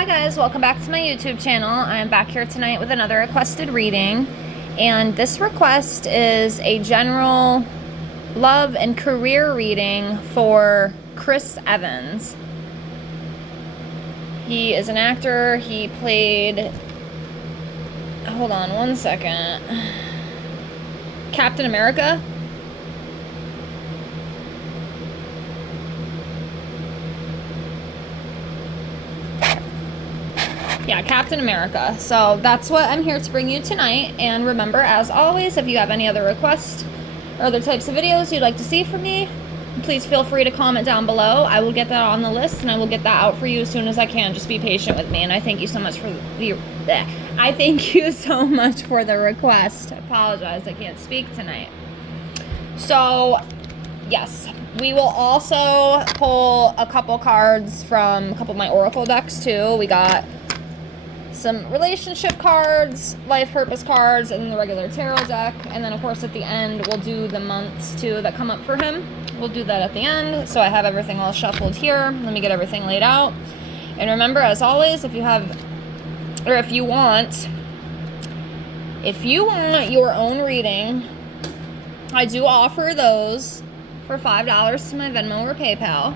Hi guys, welcome back to my YouTube channel. I am back here tonight with another requested reading, and this request is a general love and career reading for Chris Evans. He is an actor. He played, hold on one second, Captain America. Yeah, Captain America. So that's what I'm here to bring you tonight. And remember, as always, if you have any other requests or other types of videos you'd like to see from me, please feel free to comment down below. I will get that on the list and I will get that out for you as soon as I can. Just be patient with me. And I thank you so much for the request. I apologize, I can't speak tonight. So yes, we will also pull a couple cards from a couple of my Oracle decks too. We got some relationship cards, life purpose cards, and then the regular tarot deck. And then of course at the end we'll do the months too that come up for him. We'll do that at the end. So I have everything all shuffled here. Let me get everything laid out. And remember, as always, if you want your own reading, I do offer those for $5 to my Venmo or PayPal.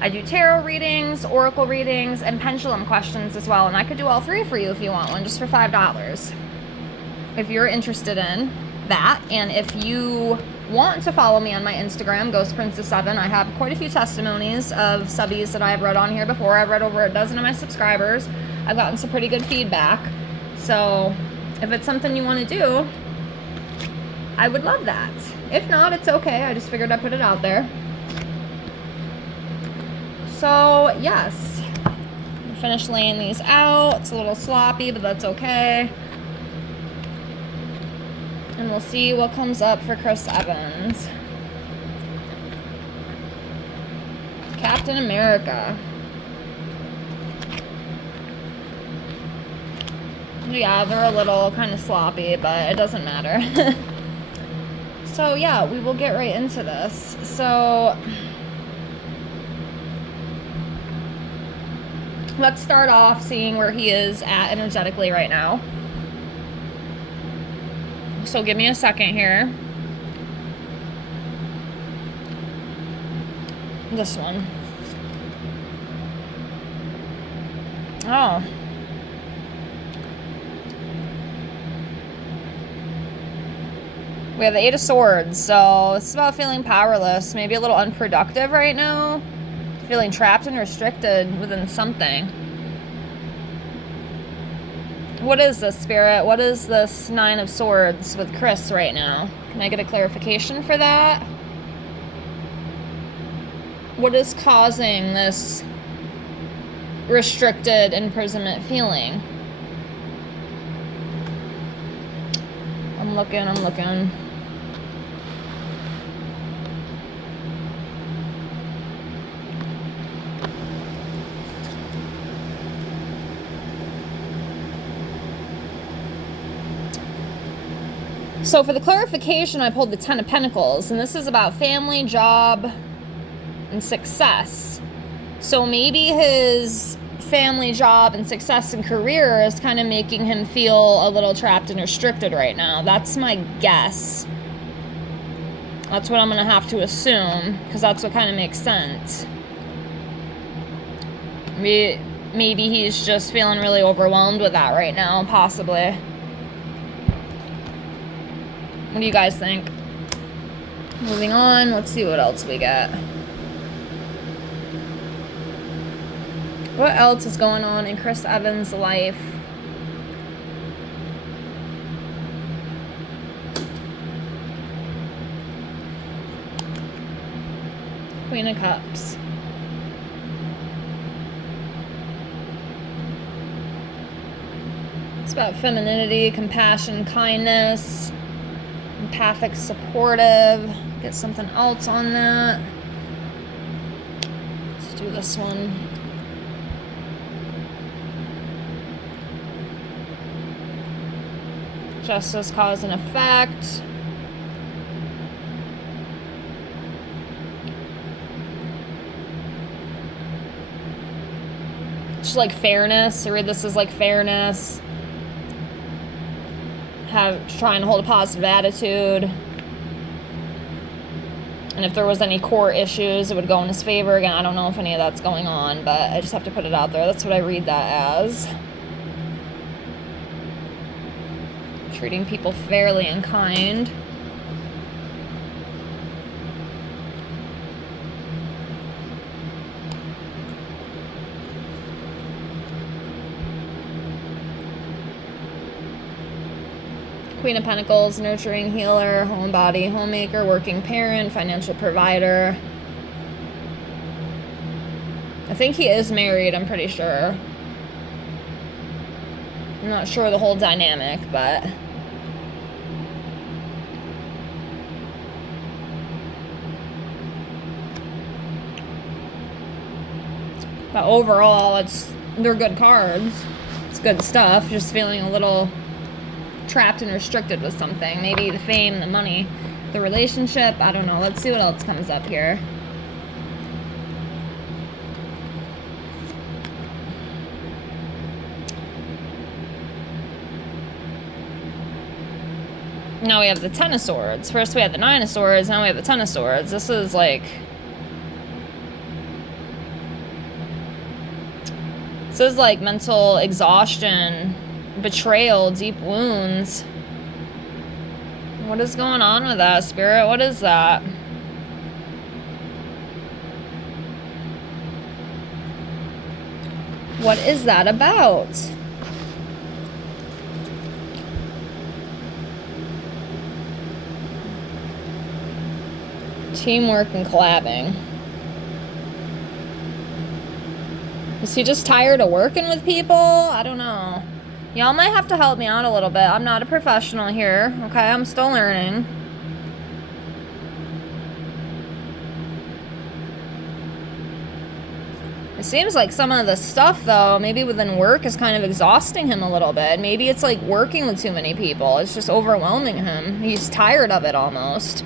I do tarot readings, oracle readings, and pendulum questions as well. And I could do all three for you if you want one, just for $5. If you're interested in that. And if you want to follow me on my Instagram, GhostPrincess7, I have quite a few testimonies of subbies that I've read on here before. I've read over a dozen of my subscribers. I've gotten some pretty good feedback. So if it's something you want to do, I would love that. If not, it's okay. I just figured I'd put it out there. So yes, finish laying these out. It's a little sloppy, but that's okay. And we'll see what comes up for Chris Evans. Captain America. Yeah, they're a little kind of sloppy, but it doesn't matter. So yeah, we will get right into this. So let's start off seeing where he is at energetically right now. So give me a second here. This one. Oh. We have the Eight of Swords, so it's about feeling powerless, maybe a little unproductive right now. Feeling trapped and restricted within something. What is this, Spirit? What is this Nine of Swords with Chris right now? Can I get a clarification for that? What is causing this restricted imprisonment feeling? I'm looking. So for the clarification, I pulled the Ten of Pentacles, and this is about family, job, and success. So maybe his family, job, and success and career is kind of making him feel a little trapped and restricted right now. That's my guess. That's what I'm going to have to assume, because that's what kind of makes sense. Maybe he's just feeling really overwhelmed with that right now, possibly. What do you guys think? Moving on, let's see what else we got. What else is going on in Chris Evans' life? Queen of Cups. It's about femininity, compassion, kindness, empathic, supportive. Get something else on that. Let's do this one. Justice, cause, and effect. much like fairness. I read this as like fairness. Trying to hold a positive attitude. And if there was any core issues, it would go in his favor. Again, I don't know if any of that's going on, but I just have to put it out there. That's what I read that as. Treating people fairly and kind. Queen of Pentacles, nurturing healer, homebody, homemaker, working parent, financial provider. I think he is married, I'm pretty sure. I'm not sure the whole dynamic, but... But overall, they're good cards. It's good stuff. Just feeling a little trapped and restricted with something. Maybe the fame, the money, the relationship. I don't know. Let's see what else comes up here. Now we have the Ten of Swords. First we had the Nine of Swords. Now we have the Ten of Swords. This is like... This is like mental exhaustion, betrayal, deep wounds. What is going on with that, Spirit? What is that? What is that about? Teamwork and collabing. Is he just tired of working with people? I don't know. Y'all might have to help me out a little bit. I'm not a professional here, okay? I'm still learning. It seems like some of the stuff, though, maybe within work is kind of exhausting him a little bit. Maybe it's like working with too many people. It's just overwhelming him. He's tired of it almost.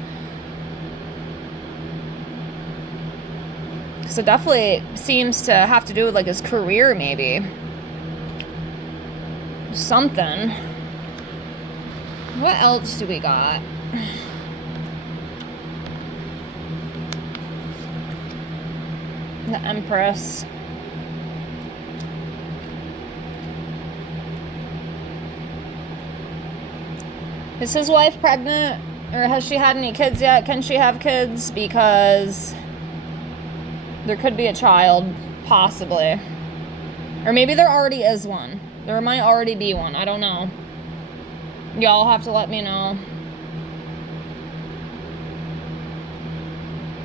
So it definitely seems to have to do with like his career, maybe. Something. What else do we got? The Empress. Is his wife pregnant? Or has she had any kids yet? Can she have kids? Because there could be a child, possibly. Or maybe there already is one. There might already be one. I don't know. Y'all have to let me know.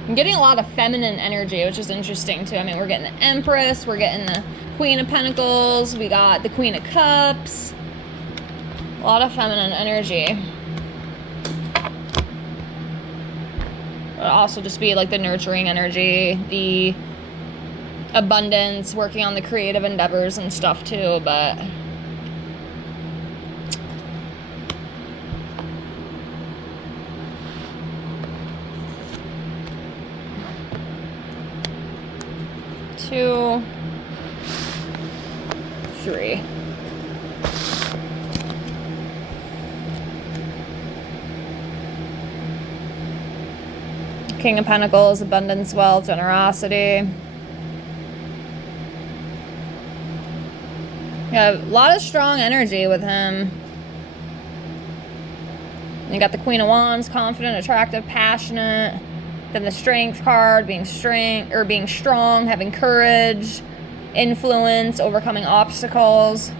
I'm getting a lot of feminine energy, which is interesting, too. I mean, we're getting the Empress. We're getting the Queen of Pentacles. We got the Queen of Cups. A lot of feminine energy. But also just be like the nurturing energy, the abundance, working on the creative endeavors and stuff too, but two, three. King of Pentacles, abundance, wealth, generosity. Yeah, a lot of strong energy with him. You got the Queen of Wands, confident, attractive, passionate. Then the Strength card, being strong, having courage, influence, overcoming obstacles.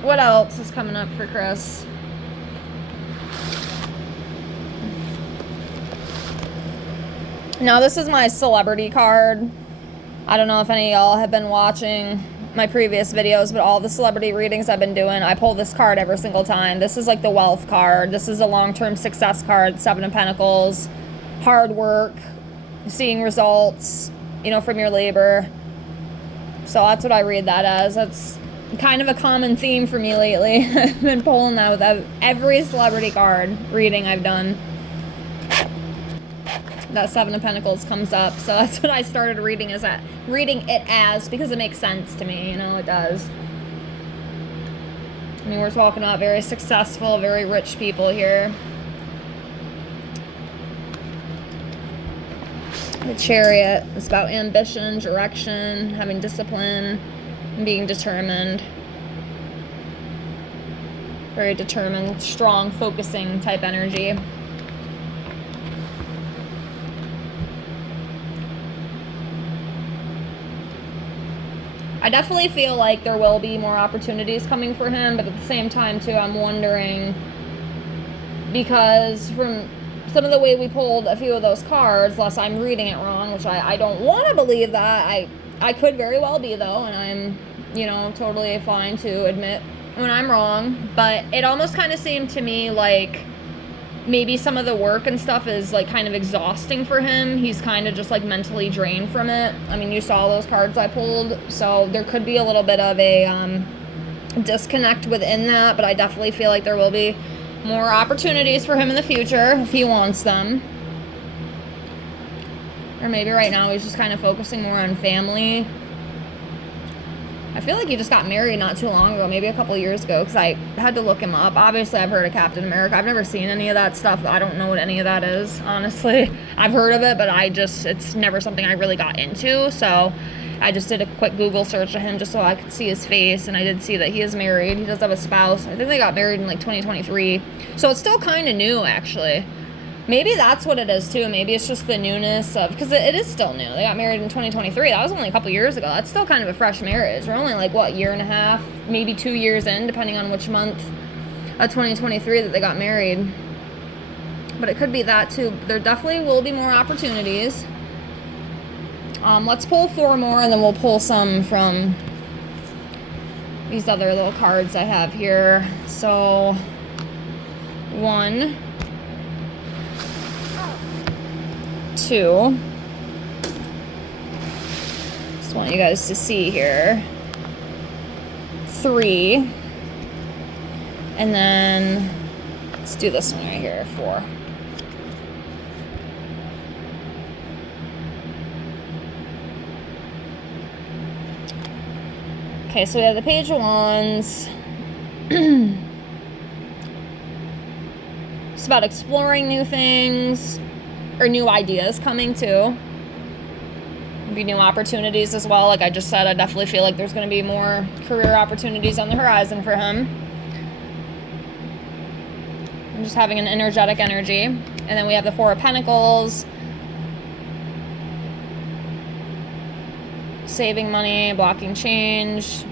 What else is coming up for Chris? Now, this is my celebrity card. I don't know if any of y'all have been watching my previous videos, but all the celebrity readings I've been doing, I pull this card every single time. This is like the wealth card. This is a long-term success card, Seven of Pentacles. Hard work, seeing results, you know, from your labor. So that's what I read that as. That's kind of a common theme for me lately. I've been pulling that with every celebrity card reading I've done. That Seven of Pentacles comes up, so that's what I started reading it as, because it makes sense to me, you know, it does. I mean, we're talking about very successful, very rich people here. The Chariot is about ambition, direction, having discipline, and being determined. Very determined, strong, focusing type energy. I definitely feel like there will be more opportunities coming for him, but at the same time, too, I'm wondering, because from some of the way we pulled a few of those cards, unless I'm reading it wrong, which I don't want to believe that. I could very well be, though, and I'm, you know, totally fine to admit when I'm wrong, but it almost kind of seemed to me like maybe some of the work and stuff is like kind of exhausting for him. He's kind of just like mentally drained from it. I mean, you saw those cards I pulled, so there could be a little bit of a disconnect within that, but I definitely feel like there will be more opportunities for him in the future if he wants them. Or maybe right now he's just kind of focusing more on family. I feel like he just got married not too long ago, maybe a couple of years ago, because I had to look him up. Obviously, I've heard of Captain America. I've never seen any of that stuff. I don't know what any of that is, honestly. I've heard of it, but it's never something I really got into, so I just did a quick Google search of him just so I could see his face, and I did see that he is married. He does have a spouse. I think they got married in like 2023, so it's still kind of new, actually. Maybe that's what it is, too. Maybe it's just the newness of... Because it is still new. They got married in 2023. That was only a couple years ago. That's still kind of a fresh marriage. We're only like, what, year and a half? Maybe 2 years in, depending on which month of 2023 that they got married. But it could be that, too. There definitely will be more opportunities. Let's pull 4 more, and then we'll pull some from these other little cards I have here. So, 1... 2. Just want you guys to see here. 3. And then let's do this one right here. 4. Okay, so we have the Page of Wands. It's about exploring new things. Or new ideas coming too. Maybe new opportunities as well. Like I just said, I definitely feel like there's going to be more career opportunities on the horizon for him. I'm just having an energetic energy. And then we have the 4 of Pentacles. Saving money, blocking change.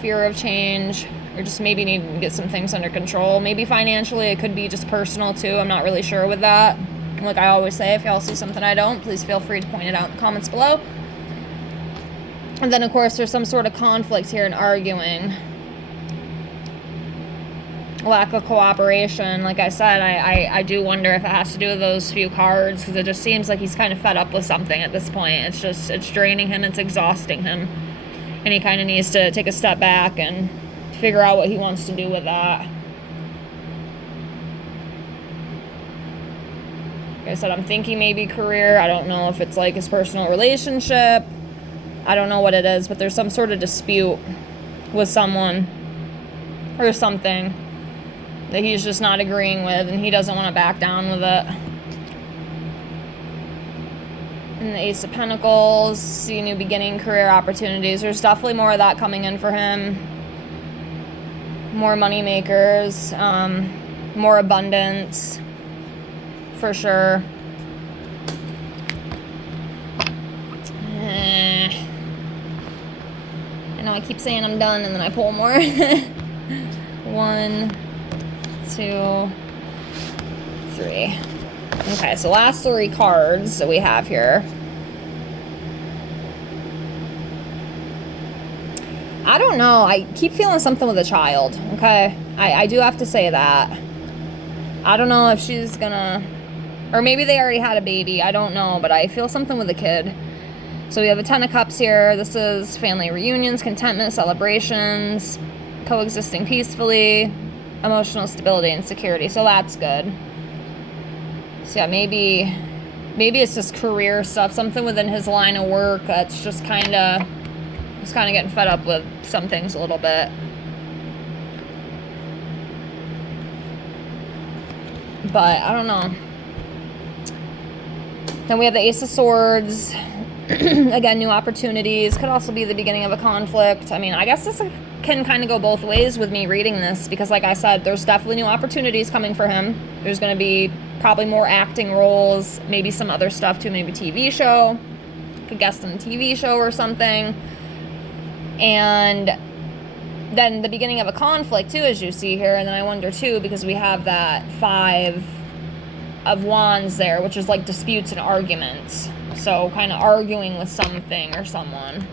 Fear of change. Or just maybe needing to get some things under control. Maybe financially, it could be just personal too. I'm not really sure with that. Like I always say, if y'all see something I don't, please feel free to point it out in the comments below. And then of course, there's some sort of conflict here and arguing. Lack of cooperation. Like I said, I do wonder if it has to do with those few cards, because it just seems like he's kind of fed up with something at this point. It's draining him, it's exhausting him. And he kind of needs to take a step back and figure out what he wants to do with that. Like I said, I'm thinking maybe career. I don't know if it's like his personal relationship. I don't know what it is, but there's some sort of dispute with someone or something that he's just not agreeing with, and he doesn't want to back down with it. And the Ace of Pentacles, see new beginning, career opportunities. There's definitely more of that coming in for him. More money makers, more abundance, for sure. I know I keep saying I'm done and then I pull more. 1, 2, 3. Okay, so last 3 cards that we have here. I don't know. I keep feeling something with a child, okay? I do have to say that. I don't know if she's gonna... Or maybe they already had a baby. I don't know, but I feel something with a kid. So we have a 10 of Cups here. This is family reunions, contentment, celebrations, coexisting peacefully, emotional stability and security. So that's good. So yeah, maybe it's just career stuff, something within his line of work that's just kind of, he's kind of getting fed up with some things a little bit. But I don't know. Then we have the Ace of Swords. Again, new opportunities. Could also be the beginning of a conflict. I mean, I guess this can kind of go both ways with me reading this, because like I said, there's definitely new opportunities coming for him. There's going to be probably more acting roles, maybe some other stuff too, maybe TV show. Could guest on a TV show or something. And then the beginning of a conflict too, as you see here. And then I wonder too, because we have that 5 of Wands there, which is like disputes and arguments. So kind of arguing with something or someone.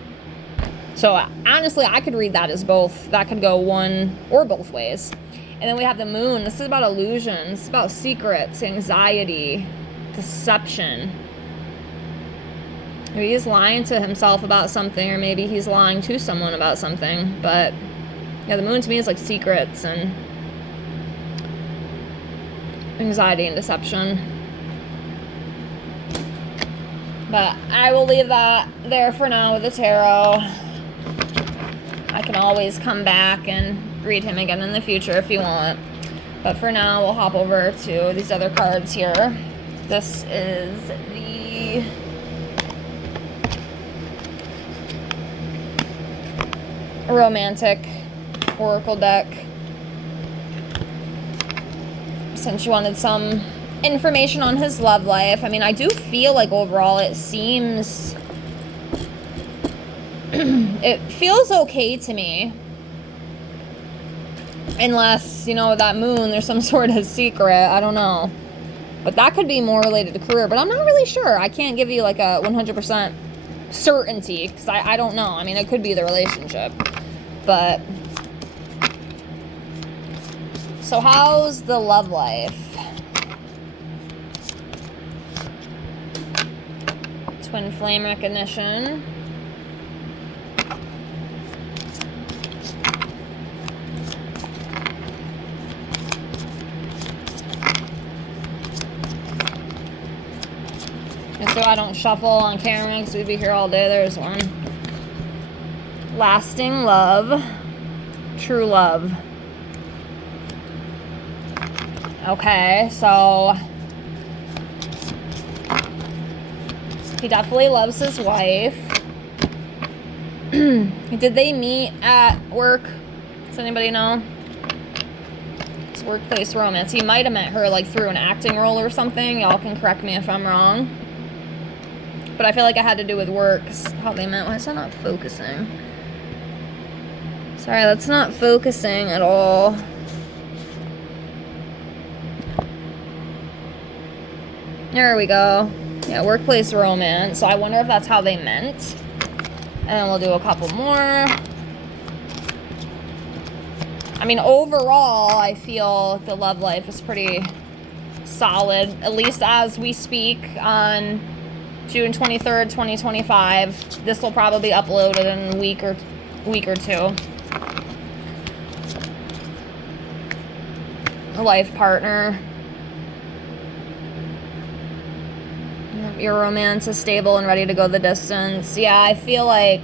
So honestly, I could read that as both. That could go one or both ways. And then we have the Moon. This is about illusions. It's about secrets, anxiety, deception. Maybe he's lying to himself about something, or maybe he's lying to someone about something. But yeah, the Moon to me is like secrets and anxiety and deception. But I will leave that there for now with the tarot. I can always come back and read him again in the future if you want. But for now, we'll hop over to these other cards here. This is the Romantic Oracle deck. Since you wanted some information on his love life. I mean, I do feel like overall it seems... it feels okay to me. Unless, you know, that Moon, there's some sort of secret. I don't know. But that could be more related to career. But I'm not really sure. I can't give you like a 100% certainty. Because I don't know. I mean, it could be the relationship. But... so how's the love life? Twin flame recognition. And so I don't shuffle on camera because we'd be here all day. There's one. Lasting love. True love. Okay, so... he definitely loves his wife. Did they meet at work? Does anybody know? It's workplace romance. He might have met her like through an acting role or something. Y'all can correct me if I'm wrong. But I feel like it had to do with work. How they met. Why is that not focusing? Sorry, that's not focusing at all. There we go. Yeah, workplace romance. So I wonder if that's how they meant. And then we'll do a couple more. I mean, overall, I feel the love life is pretty solid, at least as we speak on June 23rd, 2025. This will probably be uploaded in a week or two. A life partner. Your romance is stable and ready to go the distance. Yeah, I feel like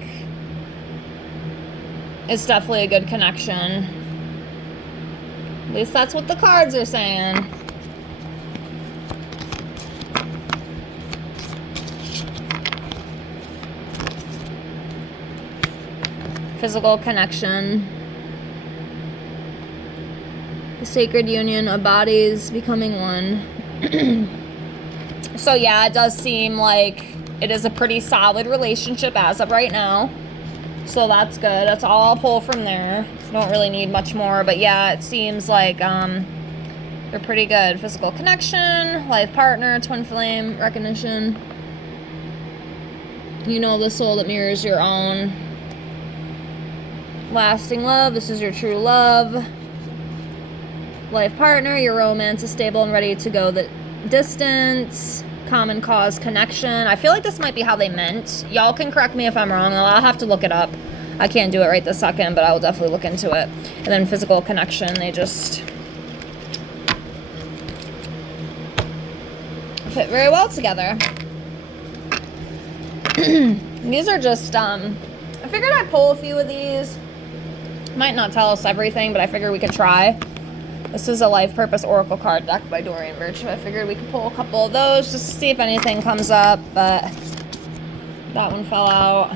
it's definitely a good connection. At least that's what the cards are saying. Physical connection. The sacred union of bodies becoming one. So yeah, it does seem like it is a pretty solid relationship as of right now. So that's good. That's all I'll pull from there. Don't really need much more. But yeah, it seems like they're pretty good. Physical connection, life partner, twin flame recognition. You know the soul that mirrors your own. Lasting love. This is your true love. Life partner. Your romance is stable and ready to go the distance. common cause connection. I feel like this might be how they meant. Y'all can correct me if I'm wrong. I'll have to look it up. I can't do it right this second, but I will definitely look into it. And then physical connection, they just fit very well together. These are just, I figured I'd pull a few of these. Might not tell us everything, but I figured we could try. This is a Life Purpose Oracle card deck by Dorian Virtue. I figured we could pull a couple of those just to see if anything comes up, but that one fell out.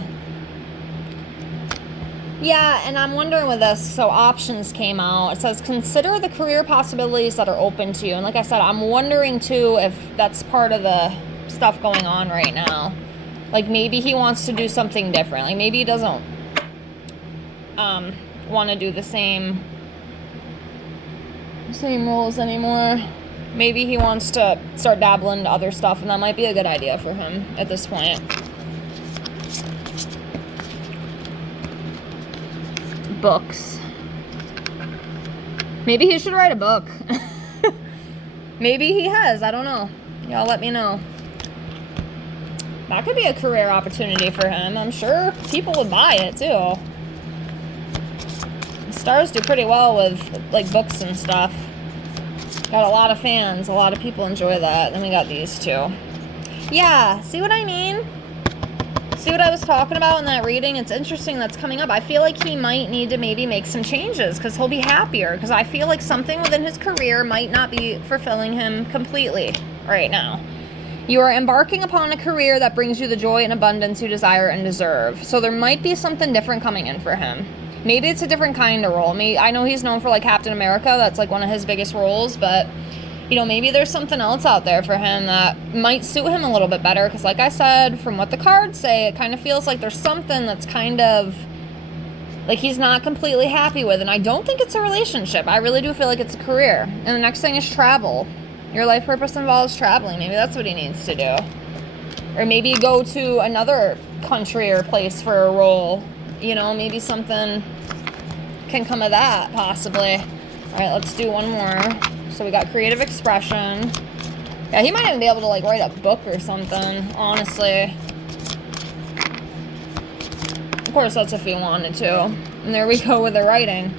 Yeah, and I'm wondering with this, so options came out. It says, consider the career possibilities that are open to you. And like I said, I'm wondering too if that's part of the stuff going on right now. Like maybe he wants to do something different. Like maybe he doesn't want to do the same rules anymore. Maybe he wants to start dabbling into other stuff, and that might be a good idea for him at this point. Books. Maybe he should write a book. Maybe he has. I don't know. Y'all let me know. That could be a career opportunity for him. I'm sure people would buy it too. Stars do pretty well with like books and stuff. Got a lot of fans. A lot of people enjoy that. Then we got these two. Yeah, see what I mean? See what I was talking about in that reading? It's interesting that's coming up. I feel like he might need to maybe make some changes because he'll be happier. Because I feel like something within his career might not be fulfilling him completely right now. You are embarking upon a career that brings you the joy and abundance you desire and deserve. So there might be something different coming in for him. Maybe it's a different kind of role. I know he's known for like Captain America. That's like one of his biggest roles. But, you know, maybe there's something else out there for him that might suit him a little bit better. Because like I said, from what the cards say, it kind of feels like there's something that's kind of like he's not completely happy with. And I don't think it's a relationship. I really do feel like it's a career. And the next thing is travel. Your life purpose involves traveling. Maybe that's what he needs to do. Or maybe go to another country or place for a role. You know, maybe something can come of that, possibly. All right, let's do one more. So we got creative expression. Yeah, he might even be able to, like, write a book or something, honestly. Of course, that's if he wanted to. And there we go with the writing.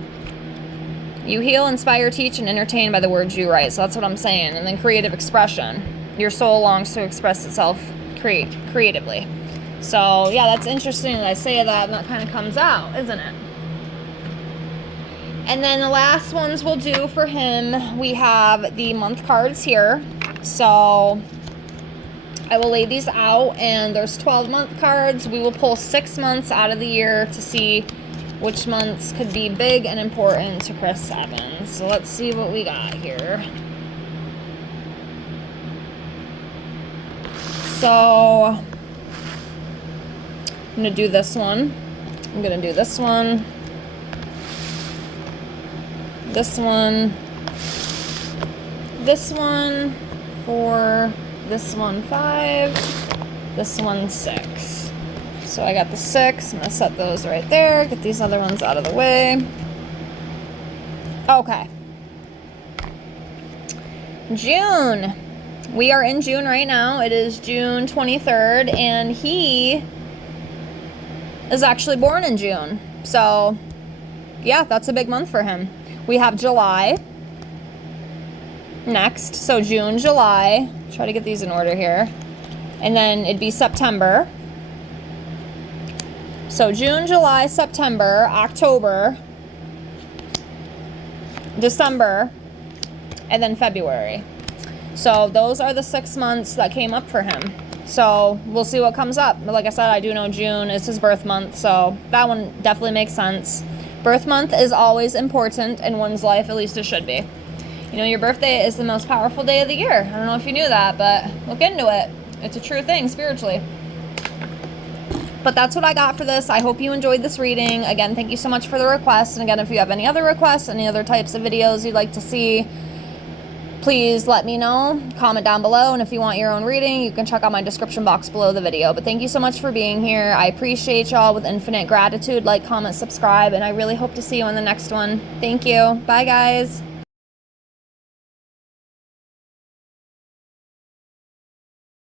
You heal, inspire, teach, and entertain by the words you write. So that's what I'm saying. And then creative expression. Your soul longs to express itself creatively. So, yeah, that's interesting that I say that and that kind of comes out, isn't it? And then the last ones we'll do for him, we have the month cards here. So, I will lay these out, and there's 12-month cards. We will pull 6 months out of the year to see which months could be big and important to Chris Evans. So, let's see what we got here. So, I'm going to do this one. I'm going to do this one. This one. This one 4. This one 5. This one 6. So I got the 6. I'm going to set those right there. Get these other ones out of the way. Okay. June. We are in June right now. It is June 23rd, and he is actually born in June. So, yeah, that's a big month for him. We have July next. So June, July. Try to get these in order here. And then it'd be September. So June, July, September, October, December, and then February. So those are the 6 months that came up for him. So we'll see what comes up. But like I said, I do know June is his birth month, so that one definitely makes sense. Birth month is always important in one's life, at least it should be. You know, your birthday is the most powerful day of the year. I don't know if you knew that, but look into it. It's a true thing spiritually. But that's what I got for this. I hope you enjoyed this reading. Again, thank you so much for the requests. And again, if you have any other requests, any other types of videos you'd like to see, please let me know. Comment down below. And if you want your own reading, you can check out my description box below the video. But thank you so much for being here. I appreciate y'all with infinite gratitude. Like, comment, subscribe. And I really hope to see you on the next one. Thank you. Bye, guys.